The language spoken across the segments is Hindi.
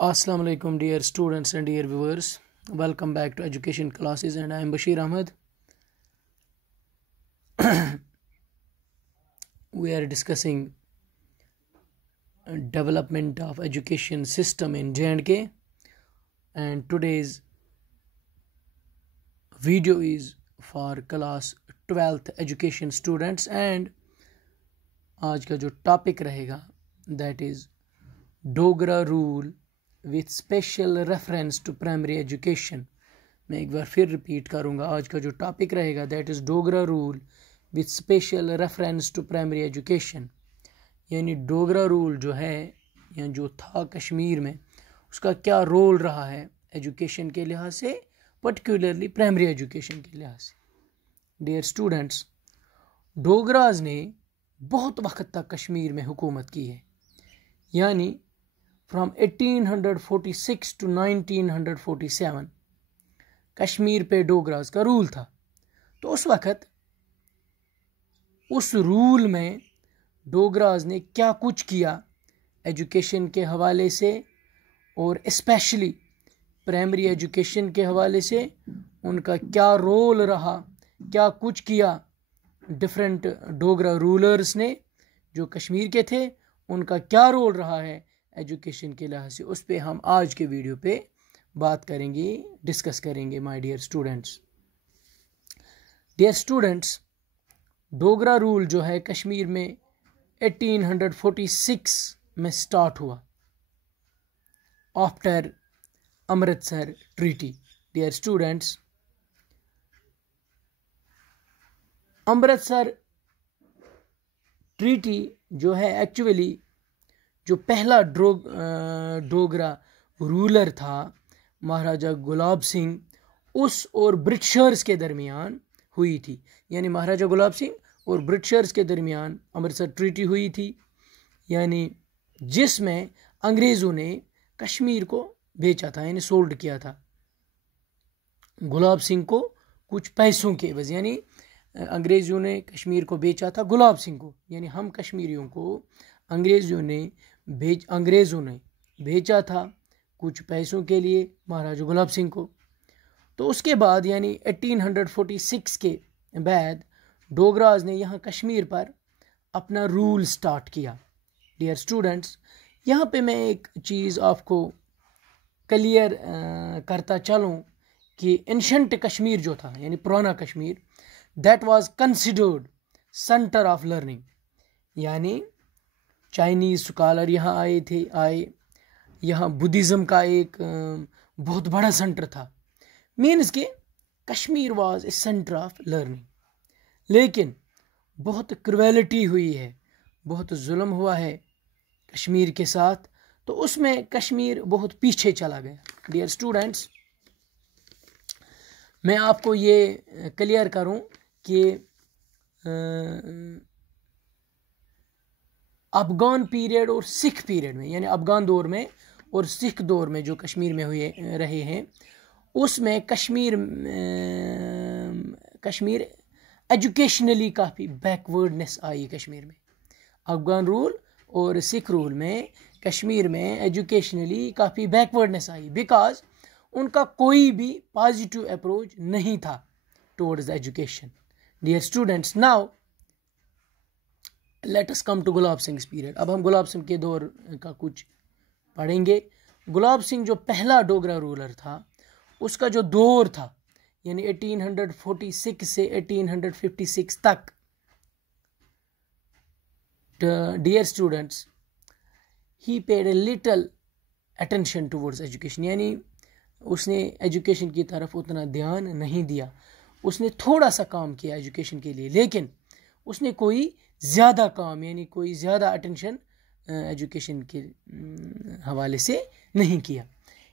Assalamu alaikum dear students and dear viewers. Welcome back to education classes and I am Bashir Ahmed. We are discussing development of education system in J&K and today's video is for class 12th education students and आज का जो टॉपिक रहेगा that is Dogra rule with special reference to primary education. मैं एक बार फिर रिपीट करूंगा, आज का जो टॉपिक रहेगा that is Dogra rule with special reference to primary education. यानी डोगरा रूल जो है या जो था कश्मीर में, उसका क्या रोल रहा है एजुकेशन के लिहाज से, पर्टिकुलरली प्राइमरी एजुकेशन के लिहाज से। डियर स्टूडेंट्स, डोगराज ने बहुत वक्त तक कश्मीर में हुकूमत की है, यानी फ्राम 1846 टू 1947 कश्मीर पे डोगराज का रूल था। तो उस वक़्त उस रूल में डोगराज ने क्या कुछ किया एजुकेशन के हवाले से और स्पेशली प्राइमरी एजुकेशन के हवाले से, उनका क्या रोल रहा, क्या कुछ किया डिफरेंट डोगरा रूलर्स ने जो कश्मीर के थे, उनका क्या रोल रहा है एजुकेशन के लिहाज से, उस पे हम आज के वीडियो पे बात करेंगे, डिस्कस करेंगे my dear students. Dear students, Dogra rule जो है कश्मीर में 1846 में स्टार्ट हुआ after Amritsar treaty. Dear students, Amritsar treaty जो है एक्चुअली जो पहला डोगरा रूलर था महाराजा गुलाब सिंह, उस और ब्रिटिशर्स के दरमियान हुई थी। यानी महाराजा गुलाब सिंह और ब्रिटिशर्स के दरमियान अमृतसर ट्रीटी हुई थी, यानी जिसमें अंग्रेज़ों ने कश्मीर को बेचा था, यानी सोल्ड किया था गुलाब सिंह को कुछ पैसों के एवज। यानी अंग्रेज़ों ने कश्मीर को बेचा था गुलाब सिंह को, यानी हम कश्मीरियों को अंग्रेज़ों ने भेजा था कुछ पैसों के लिए महाराजा गुलाब सिंह को। तो उसके बाद यानी 1846 के बाद डोगराज ने यहाँ कश्मीर पर अपना रूल स्टार्ट किया। डियर स्टूडेंट्स, यहाँ पे मैं एक चीज़ आपको क्लियर करता चलूँ कि एंशंट कश्मीर जो था, यानी पुराना Kashmir, that was considered centre of learning. यानी चाइनीज़ स्कॉलर यहाँ आए यहाँ बुद्धिज़्म का एक बहुत बड़ा सेंटर था। मीन्स के Kashmir was a centre of learning. लेकिन बहुत क्रुएलिटी हुई है, बहुत जुल्म हुआ है कश्मीर के साथ, तो उसमें कश्मीर बहुत पीछे चला गया। डियर स्टूडेंट्स, मैं आपको ये क्लियर करूं कि अफगान पीरियड और सिख पीरियड में, यानी अफगान दौर में और सिख दौर में जो कश्मीर में हुए रहे हैं, उसमें कश्मीर एजुकेशनली काफ़ी बैकवर्डनेस आई कश्मीर में। अफगान रूल और सिख रूल में कश्मीर में एजुकेशनली काफ़ी बैकवर्डनेस आई, बिकॉज उनका कोई भी पॉजिटिव अप्रोच नहीं था towards the education. Dear students, now let us come to Gulab Singh period. अब हम गुलाब सिंह के दौर का कुछ पढ़ेंगे। गुलाब सिंह जो पहला डोगरा रूलर था, उसका जो दौर था यानी 1846 से 1856 तक, dear students, he paid a little attention towards education. यानी उसने एजुकेशन की तरफ उतना ध्यान नहीं दिया। उसने थोड़ा सा काम किया एजुकेशन के लिए, लेकिन उसने कोई ज़्यादा काम यानी कोई ज़्यादा अटेंशन एजुकेशन के हवाले से नहीं किया।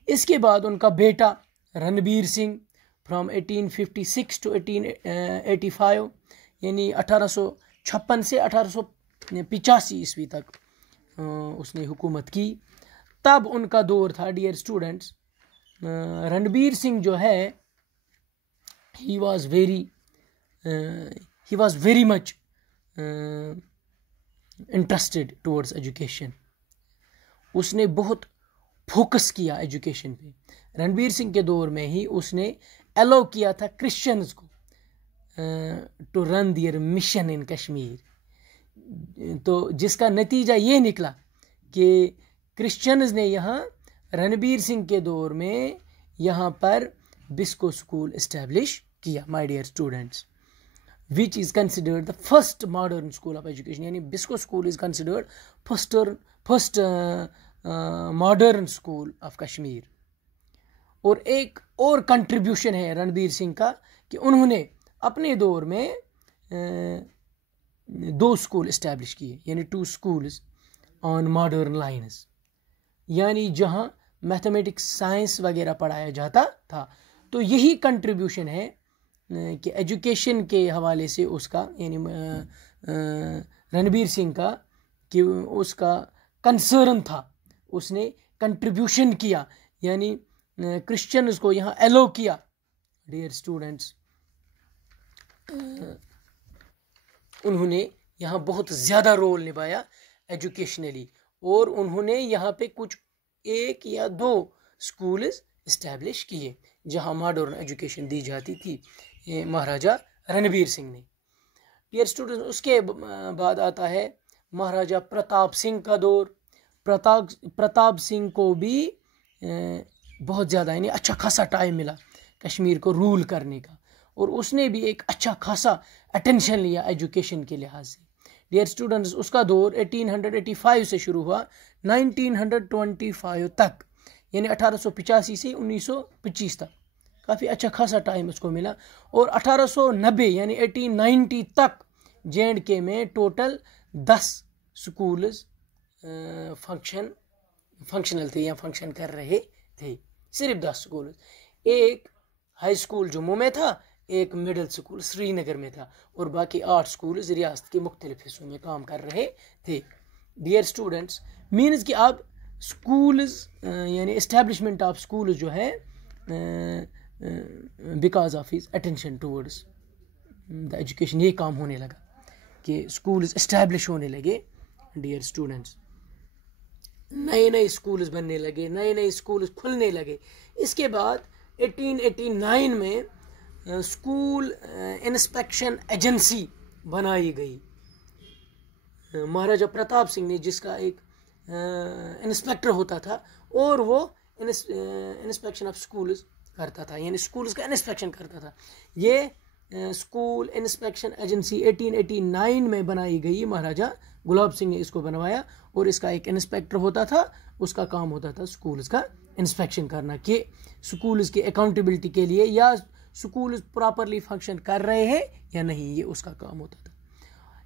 इसके बाद उनका बेटा रणबीर सिंह फ्रॉम 1856 टू 1885, यानी 1856 से 1885 ईस्वी तक उसने हुकूमत की। तब उनका दौर था, डियर स्टूडेंट्स, रणबीर सिंह जो है he was very much interested towards education. उसने बहुत फोकस किया एजुकेशन पे। रणबीर सिंह के दौर में ही उसने अलाउ किया था क्रिश्चियंस को to run their mission in Kashmir. तो जिसका नतीजा ये निकला कि क्रिश्चियंस ने यहाँ रणबीर सिंह के दौर में यहाँ पर बिस्को स्कूल इस्टेब्लिश किया। My dear students, which is considered the first modern school of education, यानी Biscoe school is considered first modern school of Kashmir. और एक और कंट्रीब्यूशन है रणबीर सिंह का कि उन्होंने अपने दौर में 2 स्कूल इस्टेब्लिश किए, यानी 2 स्कूल्स ऑन मॉडर्न लाइन्स, यानी जहाँ मैथमेटिक्स साइंस वगैरह पढ़ाया जाता था। तो यही कंट्रीब्यूशन है कि एजुकेशन के हवाले से उसका, यानी रणबीर सिंह का, कि उसका कंसर्न था, उसने कंट्रीब्यूशन किया, यानी क्रिश्चियंस को यहाँ एलो किया। डियर स्टूडेंट्स, उन्होंने यहाँ बहुत ज़्यादा रोल निभाया एजुकेशनली, और उन्होंने यहाँ पे कुछ 1 या 2 स्कूल इस्टेब्लिश किए जहाँ मॉडर्न एजुकेशन दी जाती थी महाराजा रणबीर सिंह ने। डियर स्टूडेंट्स, उसके बाद आता है महाराजा प्रताप सिंह का दौर। प्रताप सिंह को भी बहुत ज़्यादा, यानी अच्छा खासा टाइम मिला कश्मीर को रूल करने का, और उसने भी एक अच्छा खासा अटेंशन लिया एजुकेशन के लिहाज से। डियर स्टूडेंट्स, उसका दौर 1885 से शुरू हुआ 1925 तक, यानी 1885 से 1925 तक, काफ़ी अच्छा खासा टाइम उसको मिला। और 1890 यानी 1890 तक J&K में टोटल 10 स्कूल्स फंक्शनल थे या फंक्शन कर रहे थे, सिर्फ 10 स्कूल। एक हाई स्कूल जम्मू में था, एक मिडिल स्कूल श्रीनगर में था, और बाकी 8 स्कूल रियासत के मुख्तलिफ हिस्सों में काम कर रहे थे। डियर स्टूडेंट्स, मीन्स कि अब स्कूल्स यानी इस्टेब्लिशमेंट ऑफ स्कूल जो है because of his attention towards the education, ये काम होने लगा कि स्कूल्स इस्टेब्लिश होने लगे। डियर स्टूडेंट्स, नए नए स्कूल्स बनने लगे, नए नए स्कूल्स खुलने लगे। इसके बाद 1889 में स्कूल इंस्पेक्शन एजेंसी बनाई गई महाराजा प्रताप सिंह ने, जिसका एक इंस्पेक्टर होता था, और वो इंस्पेक्शन ऑफ स्कूल्स करता था, यानी स्कूल्स का इंस्पेक्शन करता था। ये स्कूल इंस्पेक्शन एजेंसी 1889 में बनाई गई। महाराजा गुलाब सिंह ने इसको बनवाया, और इसका एक इंस्पेक्टर होता था, उसका काम होता था स्कूल्स का इंस्पेक्शन करना कि स्कूल्स की अकाउंटेबिलिटी के लिए या स्कूल प्रॉपरली फंक्शन कर रहे हैं या नहीं, ये उसका काम होता था।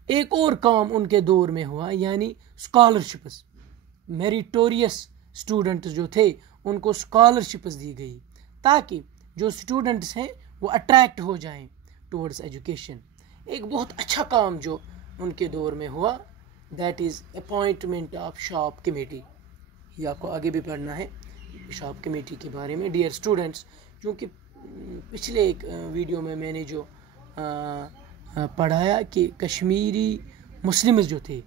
एक और काम उनके दौर में हुआ, यानी स्कॉलरशिप्स। मेरिटोरियस स्टूडेंट्स जो थे उनको स्कॉलरशिप्स दी गई, ताकि जो स्टूडेंट्स हैं वो अट्रैक्ट हो जाएं टुवर्ड्स एजुकेशन। एक बहुत अच्छा काम जो उनके दौर में हुआ, that is appointment of shop committee. ये आपको आगे भी पढ़ना है शॉप कमेटी के बारे में। डियर स्टूडेंट्स, क्योंकि पिछले एक वीडियो में मैंने जो पढ़ाया कि कश्मीरी मुस्लिम्स जो थे,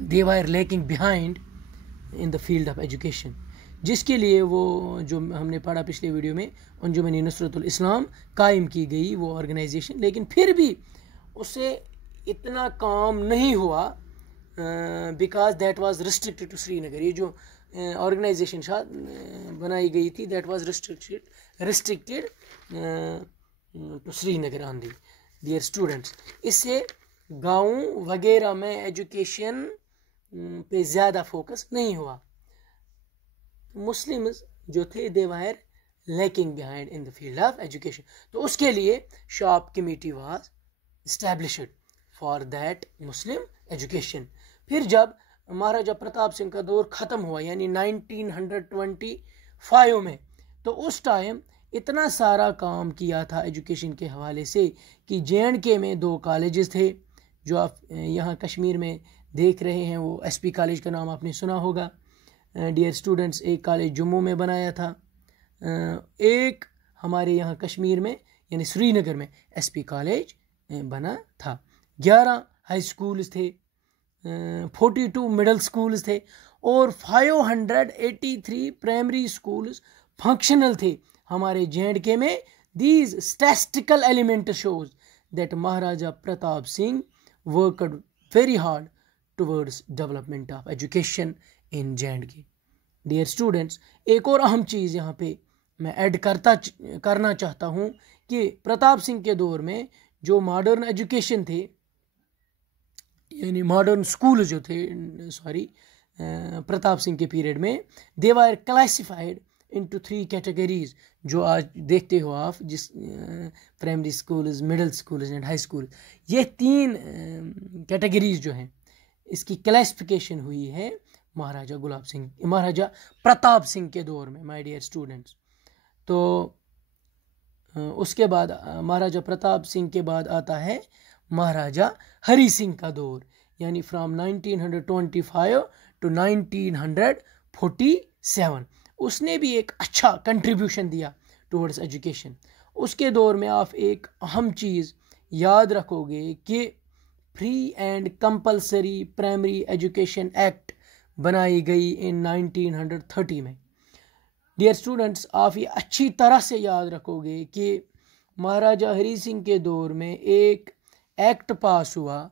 they were lacking behind in the field of education, जिसके लिए वो जो हमने पढ़ा पिछले वीडियो में, अंजुमन नुसरतुल इस्लाम कायम की गई वो ऑर्गेनाइजेशन, लेकिन फिर भी उससे इतना काम नहीं हुआ because that was restricted to Srinagar. ये जो ऑर्गेनाइजेशन बनाई गई थी, that was restricted to Srinagar only. Dear students, इससे गाँव वगैरह में एजुकेशन पे ज़्यादा फोकस नहीं हुआ। मुस्लिम्स जो थे they were lacking behind in the field of education, तो उसके लिए Sharp committee was established for that Muslim education. फिर जब महाराजा प्रताप सिंह का दौर ख़त्म हुआ, यानी 1925 में, तो उस टाइम इतना सारा काम किया था एजुकेशन के हवाले से कि J&K में 2 कॉलेजेस थे जो आप यहाँ कश्मीर में देख रहे हैं। वो SP कॉलेज का नाम आपने सुना होगा। डियर स्टूडेंट्स, एक कॉलेज जम्मू में बनाया था, एक हमारे यहाँ कश्मीर में यानी श्रीनगर में SP कॉलेज बना था। 11 हाई स्कूल्स थे, 42 मिडल स्कूल्स थे, और 583 प्राइमरी स्कूल्स फंक्शनल थे हमारे जे में. These statistical element shows that Maharaja Pratap Singh worked very hard towards development of education in J&K. Dear students, एक और अहम चीज़ यहाँ पे मैं ऐड करना चाहता हूँ कि प्रताप सिंह के दौर में जो मॉडर्न एजुकेशन थे, यानी मॉडर्न स्कूल जो थे, प्रताप सिंह के पीरियड में, दे वर क्लासिफाइड इनटू 3 कैटेगरीज. जो आज देखते हो आप, जिस primary schools, middle schools and high school, ये 3 कैटेगरीज जो हैं, इसकी क्लासिफिकेशन हुई है महाराजा प्रताप सिंह के दौर में, माय डियर स्टूडेंट्स. तो उसके बाद महाराजा प्रताप सिंह के बाद आता है महाराजा हरि सिंह का दौर, यानी फ्रॉम 1925 टू 1947. उसने भी एक अच्छा कंट्रीब्यूशन दिया टुवर्ड्स एजुकेशन. उसके दौर में आप एक अहम चीज़ याद रखोगे कि free and compulsory primary education act बनाई गई इन 1930 में. डियर स्टूडेंट्स, आप ये अच्छी तरह से याद रखोगे कि महाराजा हरि सिंह के दौर में एक एक्ट पास हुआ,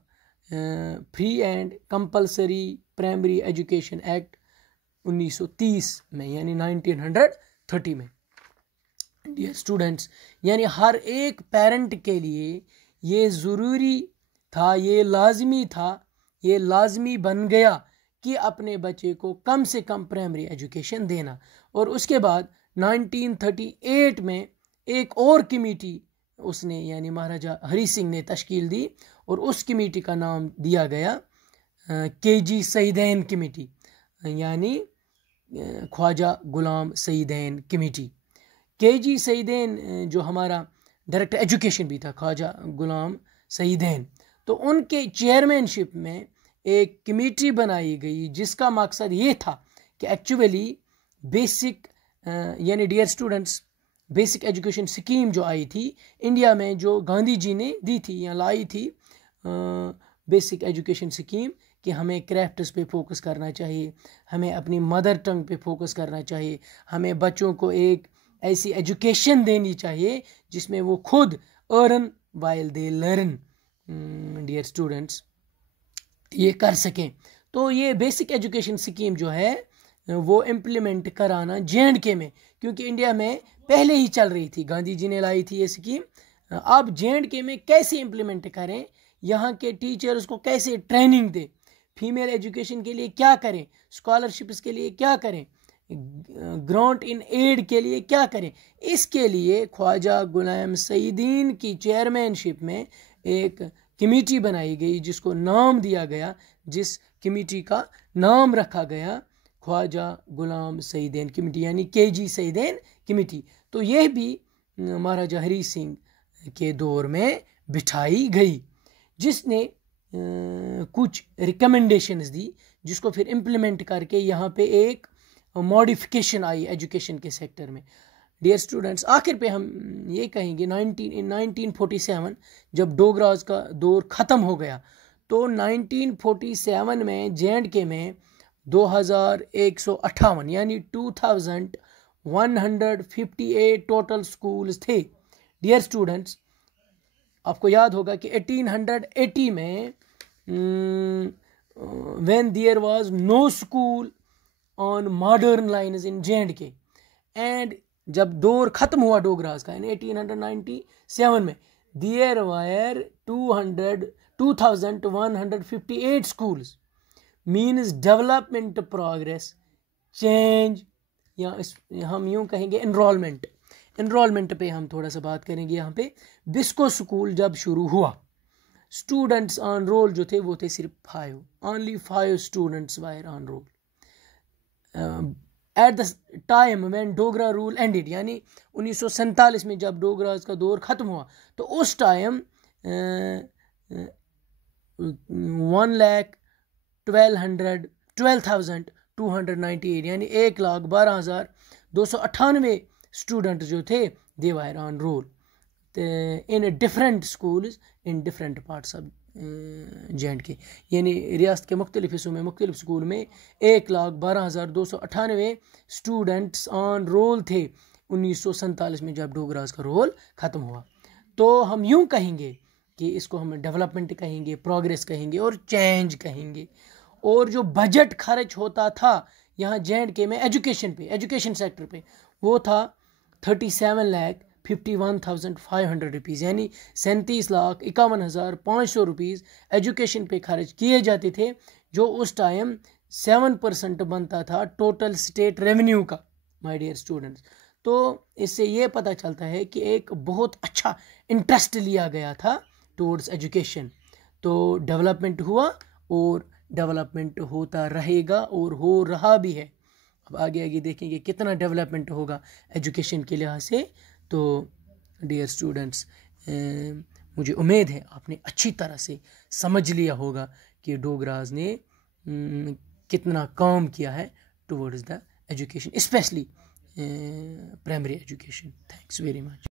free and compulsory primary education act 1930 में, यानी 1930 में. डियर स्टूडेंट्स, यानी हर एक पेरेंट के लिए ये ज़रूरी था, ये लाजमी बन गया कि अपने बच्चे को कम से कम प्राइमरी एजुकेशन देना. और उसके बाद 1938 में एक और कमेटी उसने, यानी महाराजा हरि सिंह ने तश्कील दी, और उस कमेटी का नाम दिया गया KG सईदैन कमेटी, यानी ख्वाजा गुलाम सईदैन कमेटी. KG सईदैन जो हमारा डायरेक्टर एजुकेशन भी था, ख्वाजा गुलाम सईदैन, तो उनके चेयरमैनशिप में एक कमेटी बनाई गई जिसका मकसद ये था कि एक्चुअली बेसिक, यानी dear students, basic education scheme जो आई थी इंडिया में, जो गांधी जी ने दी थी या लाई थी, बेसिक एजुकेशन स्कीम, कि हमें क्राफ्ट्स पे फोकस करना चाहिए, हमें अपनी मदर टंग पे फोकस करना चाहिए, हमें बच्चों को एक ऐसी एजुकेशन देनी चाहिए जिसमें वो खुद earn while they learn. Dear students, ये कर सकें. तो ये बेसिक एजुकेशन स्कीम जो है वो इम्प्लीमेंट कराना J&K में, क्योंकि इंडिया में पहले ही चल रही थी, गांधी जी ने लाई थी ये स्कीम. अब J&K में कैसे इम्प्लीमेंट करें, यहाँ के टीचर्स को कैसे ट्रेनिंग दें, फीमेल एजुकेशन के लिए क्या करें, स्कॉलरशिप्स के लिए क्या करें, ग्रांट इन एड के लिए क्या करें, इसके लिए ख्वाजा गुलाम सईदीन की चेयरमैनशिप में एक कमेटी बनाई गई जिसको नाम दिया गया, जिस कमेटी का नाम रखा गया ख्वाजा गुलाम सईदैन कमेटी, यानी KG सईदैन कमेटी. तो यह भी महाराजा हरि सिंह के दौर में बिठाई गई, जिसने कुछ रिकमेंडेशंस दी, जिसको फिर इम्प्लीमेंट करके यहाँ पे एक मॉडिफिकेशन आई एजुकेशन के सेक्टर में. डियर स्टूडेंट्स, आखिर पे हम ये कहेंगे 1947 जब डोगराज का दौर ख़त्म हो गया, तो 1947 में J&K में 2158 यानी 2158 टोटल स्कूल्स थे. डियर स्टूडेंट्स, आपको याद होगा कि 1880 में when there was no school on modern lines in J&K, and जब दौर ख़त्म हुआ डोगराज का, यानी 1897 में, there were 2158 schools. Means development, progress, change, या हम यूँ कहेंगे एनरोलमेंट पे हम थोड़ा सा बात करेंगे. यहाँ पे बिस्को स्कूल जब शुरू हुआ, स्टूडेंट्स ऑन रोल जो थे वो थे सिर्फ 5, only 5 students wire on roll. At the time when Dogra rule ended, यानी 1947 में जब डोगराज का दौर ख़त्म हुआ, तो उस टाइम 1,12,298 यानी 1,12,298 स्टूडेंट जो थे they were on roll in different schools in different parts of J&K, यानी रियासत के मुख्तलिफ हिस्सों में मुख्तलिफ स्कूल में 1,12,298 स्टूडेंट्स ऑन रोल थे 1947 में, जब डोगरास का रोल ख़त्म हुआ। तो हम यूं कहेंगे कि इसको हम डेवलपमेंट कहेंगे, प्रोग्रेस कहेंगे और चेंज कहेंगे। और जो बजट खर्च होता था यहाँ J&K में एजुकेशन पे, एजुकेशन सेक्टर पे, वो था 37,51,500 रुपीज़, यानी 37,51,500 रुपीज़ एजुकेशन पे खर्च किए जाते थे, जो उस टाइम 7% बनता था टोटल स्टेट रेवेन्यू का, माय डियर स्टूडेंट्स। तो इससे ये पता चलता है कि एक बहुत अच्छा इंटरेस्ट लिया गया था टुवर्ड्स एजुकेशन। तो डेवलपमेंट हुआ और डेवलपमेंट होता रहेगा और हो रहा भी है। अब आगे आगे देखेंगे कितना डेवलपमेंट होगा एजुकेशन के लिहाज से। तो डियर स्टूडेंट्स, मुझे उम्मीद है आपने अच्छी तरह से समझ लिया होगा कि डोगराज ने कितना काम किया है towards the education, specially primary education. Thanks very much.